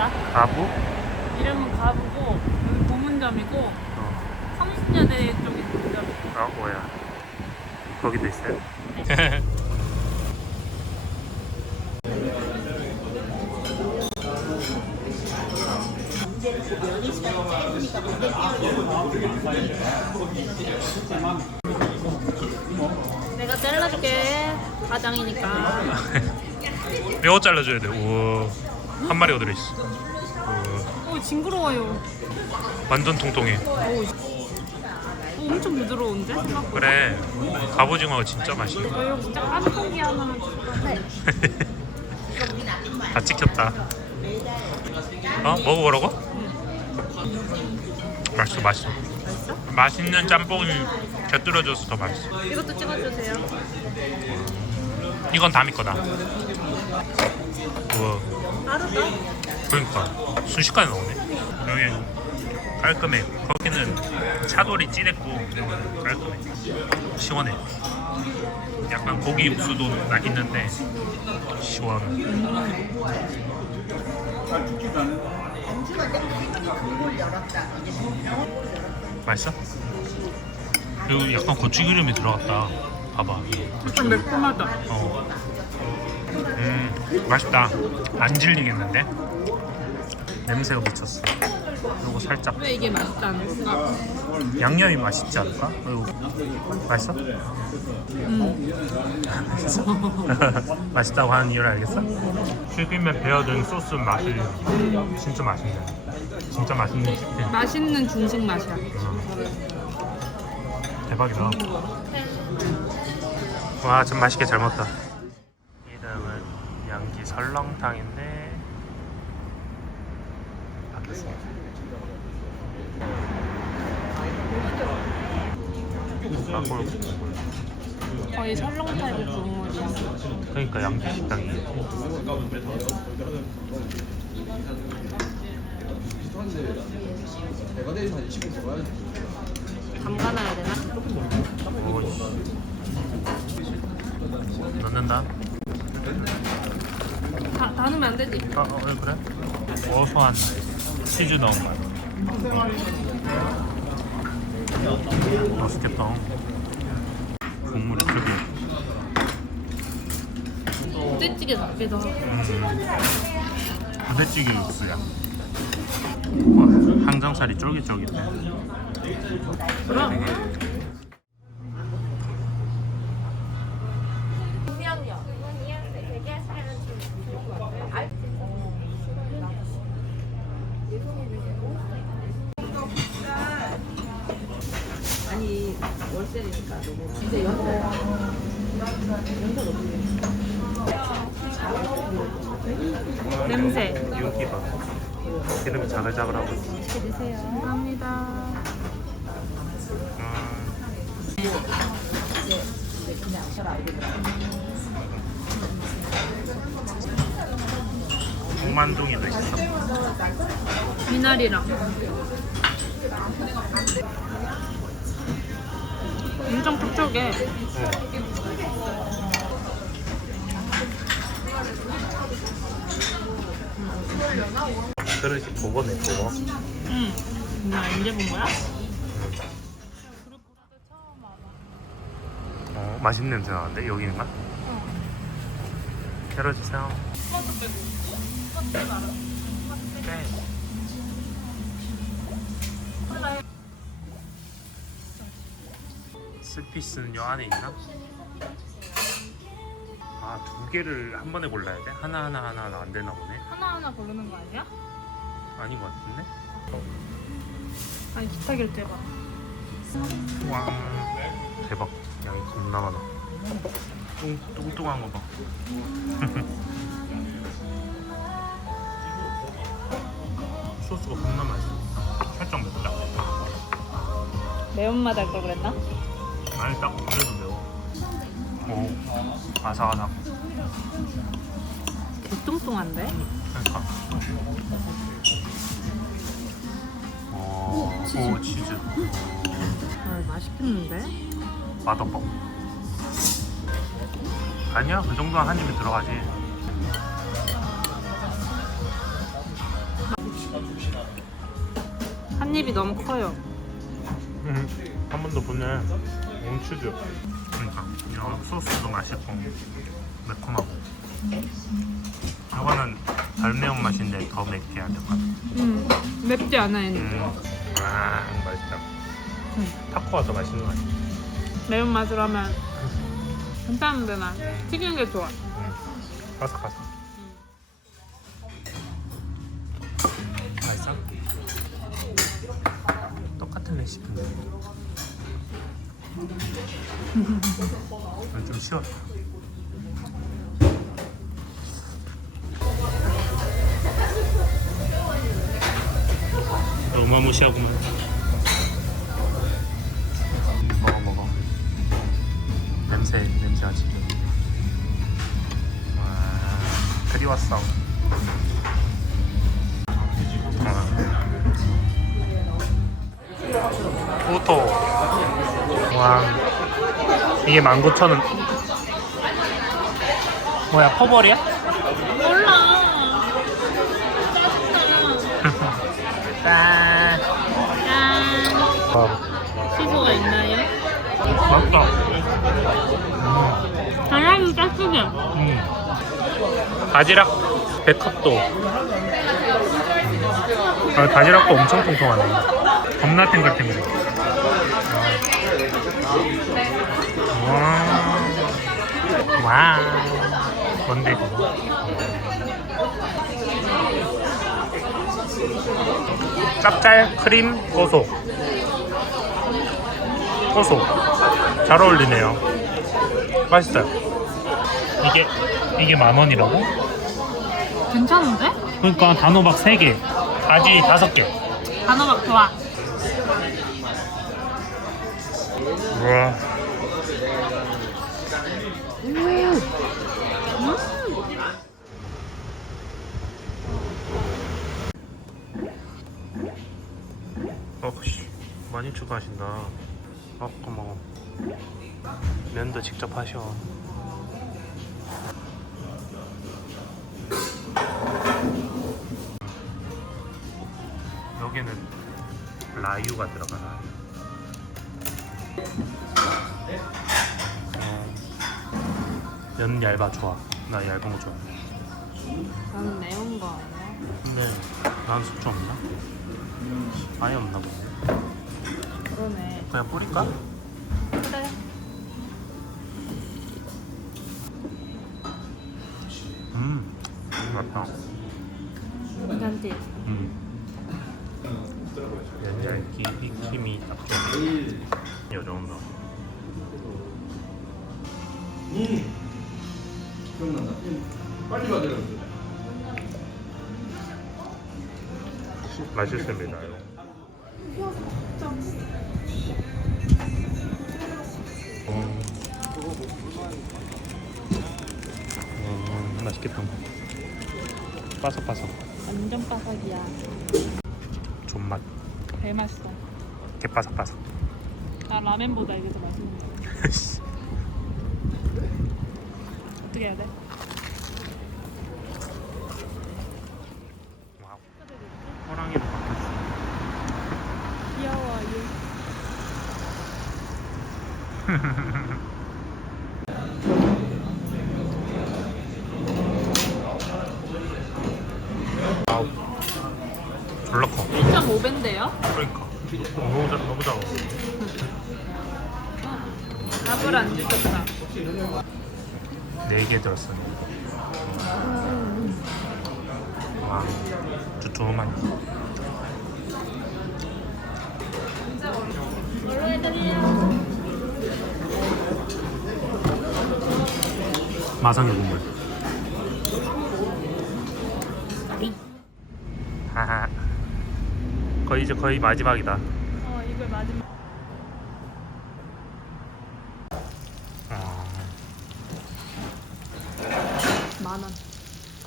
있다. 가부? 이름은 가부고 여기 보문점이고 30년대 쪽이 보문점. 뭐야? 거기도 있어요? 내가 잘라줄게. 가장이니까. 뼈 잘라줘야 돼. 우와. 한 마리가 들어있어. 오 징그러워요. 완전 통통해. 오, 엄청 부드러운데 생각보다. 그래. 갑오징어가 진짜 맛있어. 이거 진짜 깐풍기 하나만 주세요. 다 찍혔다. 먹어보라고? 맛있어. 맛있어? 맛있는 짬뽕이 곁들여져서 더 맛있어. 이것도 찍어주세요. 이건 다미 거다. 우와. 빠르다. 그러니까 순식간에 나오네. 여기 깔끔해. 거기는 차돌이 진했고 깔끔해. 시원해. 약간 고기 육수도 있는데 시원해. 맛있어? 그리고 약간 고추기름이 들어갔다. 봐봐. 약간 매콤하다. 맛있다. 안 질리겠는데? 냄새가 미쳤어. 그리고 살짝 왜 이게 맛있다는 건가? 양념이 맛있지 않을까? 그리고 맛있어? 맛있어? 맛있다고 하는 이유를 알겠어? 튀김에 배어든 소스 맛이 진짜 맛있네. 진짜 맛있는 치킨. 맛있는 중식 맛이야. 대박이다. 와, 좀 맛있게 잘 먹었다. 이름은 양기 설렁탕인데 바뀌었습니다. 거의 설렁탕 국물이야. 그러니까 양기 식당이. 담가놔야 되나? 오이씨. 넣는다. 다 넣으면 안 되지? 왜 그래? 고소한 치즈 넣은 거. 맛있겠다. 국물이 특이해. 부대찌개 같기도 하고. 부대찌개 육수야. 와, 항정살이 쫄깃쫄깃해. 그럼. 아니 월세니까 너무 이제 연세 냄새. 윤기가 기름이 자글자글하고. 맛있게 드세요. 감사합니다. 그냥 잘 알겠더라고. 동만둥이도 있어. 미나리랑. 엄청 촉촉해. 그릇이 그거네, 그거. 나 언제 본 거야? 맛있는 냄새 나는데 여기인가? 열어주세요. 네. 스피스는 요 안에 있나? 아, 두 개를 한 번에 골라야 돼? 하나 안 되나 보네. 하나하나 고르는 거 아니야? 아닌 것 같은데? 아니 기타 결제봐. 와, 대박. 양이 겁나 많아. 뚱뚱한 거 봐. 소스가 겁나 맛있어. 살짝 맵다. 매운맛 할 걸 그랬나? 아니, 딱 그래도 매워. 오, 아삭아삭. 개뚱뚱한데? 그러니까. 오, 치즈. 아, 맛있겠는데? 맛없어. 아니야, 그 정도는 한 입에 들어가지. 한 입이 너무 커요. 한 번 더 보내. 멈추죠. 그러니까 이런 소스도 맛있고 매콤하고. 이거는 덜 매운 맛인데 더 맵게 해야 될 것 같아. 맵지 않아요. 맛있다. 타코가 더 맛있는 것 같아. 매운맛으로 하면 괜찮은데 난 튀기는 게 좋아. 바삭바삭. 맛있어? 똑같은 레시피인데. 좀 쉬웠다. 어마무시하구만. 먹어. 냄새가 지금. 와, 그리웠어. 포토. 와, 이게 19,000원. 뭐야, 퍼벌이야? 몰라. 짜증나. 짠. 시소가 있나요? 맛있다. 당연히 짜증나. 바지락 백합도. 바지락도 엄청 통통하네. 겁나 탱글탱글. 와. 뭔데 이거? 짭짤 크림 고소. 잘 어울리네요. 맛있어요. 이게 10,000원이라고? 괜찮은데? 그러니까 단호박 3개, 가지 5개. 단호박 좋아. 우와. 씨, 많이 추가하신다. 고마워. 면도 직접 하셔. 여기는 라유가 들어가나? 면 얇아. 좋아. 나 얇은 거 좋아. 나는 매운 거 아니야? 근데 난 숙주 없나? 아예 없나 보네. 그러네. 그냥 뿌릴까? 그래. 맞다. 괜찮지? 면얇기 익힘이 딱 좋아. 이 정도. 기억난다. 빨리 받으라. 맛있습니다. 맛있겠다. 바삭바삭. 완전 바삭이야. 존맛. 배 맛있어. 개바삭바삭. 나 라면보다 이게 더 맛있는 거. 어떻게 해야 돼? 와우. 호랑이로 바뀌었어. 귀여워요. 와우. 졸라 커. 1.5배인데요? 그러니까. 너무 작아. 밥을 안 주셨다. 4개 들었어. 와, 두툼한. 뭘로 해드려요? 마성의 국물. 하하. 거의 마지막이다. 이걸 마지막. 아, 10,000원.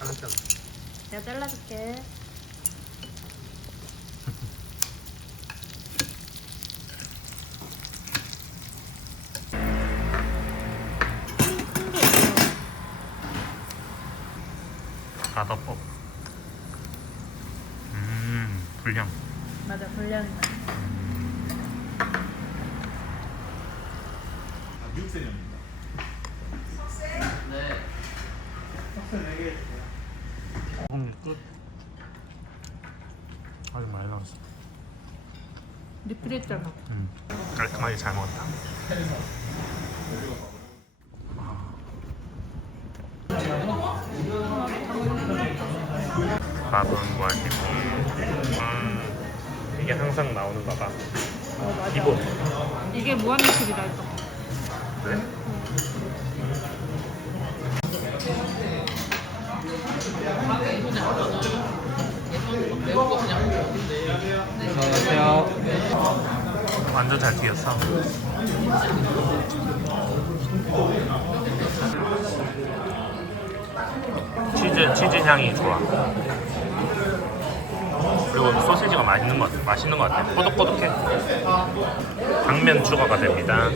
깜짝. 내가 잘라줄게. 가더법. 불량. 맞아, 불량이다. 미국생입니다. 끝. 아주 많이 나왔어. 리필했잖아. 깔끔하게 잘 먹었다. 밥은 무한리필. 이게 항상 나오는가 봐. 기본. 이게 무한리필이다 했어. 그래? 안녕하세요. 완전 잘 튀겼어. 치즈 향이 좋아. 그리고 소시지가 맛있는 것 같아. 꼬독꼬독해. 당면 추가가 됩니다.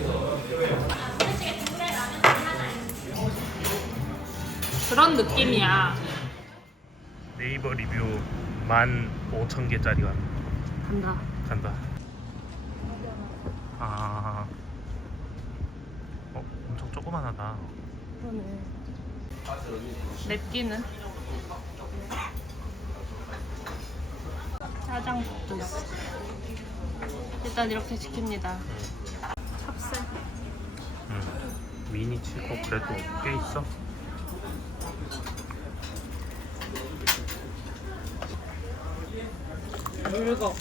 그런 느낌이야. 네이버 리뷰 15,000개짜리가 간다. 아, 엄청 조그만하다. 맵기는? 짜장 볶음. 일단 이렇게 시킵니다. 찹쌀. 미니 치고 그래도 꽤 있어. 물거.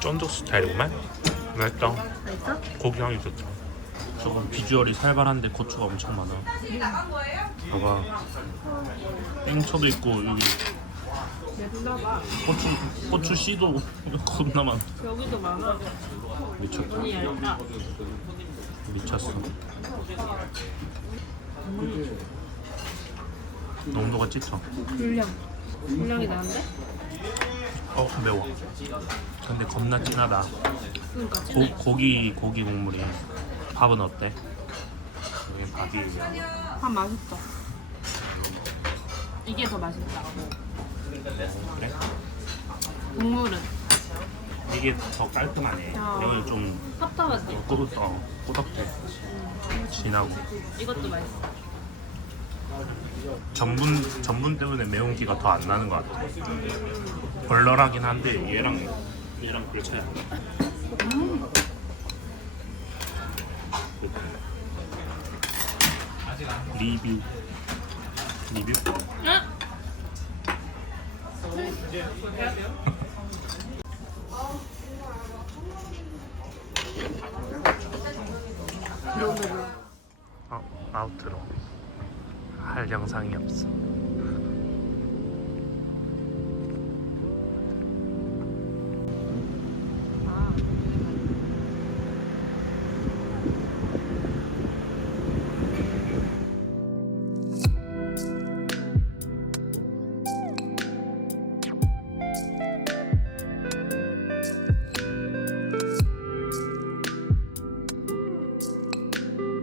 쫀득 스타일이구만. 맛있다. 맛있어? 고기 향이 좋다. 조금 비주얼이 살벌한데 고추가 엄청 많아. 봐봐. 땡초도 있고 여기 맵나봐. 고추 씨도 겁나 많아. 여기도 많아. 미쳤다. 눈이 얇다. 미쳤어. 농도가 짙어. 불량이 나는데? 매워. 근데 겁나 진하다. 그러니까 진해. 고기 국물이. 밥은 어때? 여기 밥이 밥 맛있어. 이게 더 맛있다. 그래? 국물은 이게 더 깔끔하네. 여기 좀 텁텁하지? 꾸덕해. 진하고. 이것도 맛있어. 전분 때문에 매운기가 더 안 나는 것 같아. 벌벌하긴 한데 얘랑 별 차이 안 나. 리뷰. 응? 아웃트로 할 영상이 없어.